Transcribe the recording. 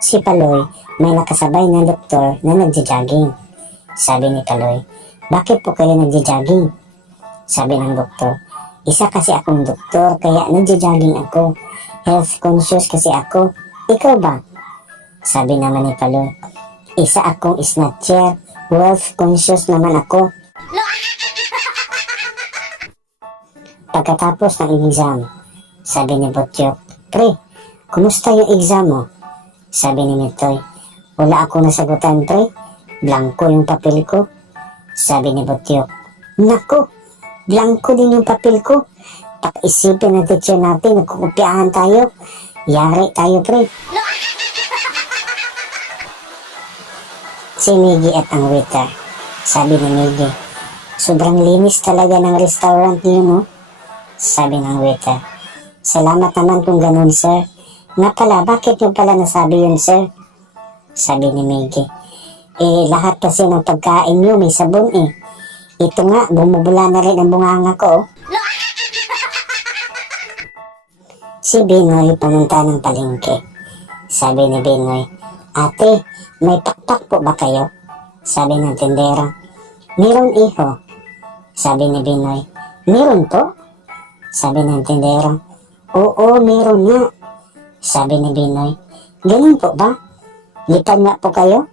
Si Paloy may nakasabay na doktor na nagja-jogging. Sabi ni Paloy, bakit po kayo nagja-jogging? Sabi ng doktor, isa kasi akong doktor kaya nagja-jogging ako. Health conscious kasi ako. Ikaw ba? Sabi naman ni Paloy, isa akong snatcher. Wealth conscious naman ako. Pagkatapos ng exam, sabi ni Botyok, pre, kumusta yung exam mo? Sabi ni Mitoy, wala ako nasagutan pre, blanco yung papel ko. Sabi ni Botyok, nako, blanco din yung papel ko. Pag-isipin ng teacher natin, nagkukupyahan tayo. Yari tayo pre. Si Miggy at ang waiter. Sabi ni Miggy, sobrang linis talaga ng restaurant niyo, no? Sabi ng waiter, salamat naman kung ganun, sir. Nga pala, bakit nyo pala nasabi yun, sir? Sabi ni Miggy, lahat kasi ng pagkain nyo may sabon eh. Ito nga, bumubula na rin ang bunganga ko, oh. Si Binoy pumunta ng palengke. Sabi ni Binoy, ate, may pakpak po ba kayo? Sabi ng tindera, meron iho. Sabi ni Binoy, meron po? Sabi ng tindera, oo, meron nga. Sabi ni Binoy, ganun po ba? Lipan nga po kayo?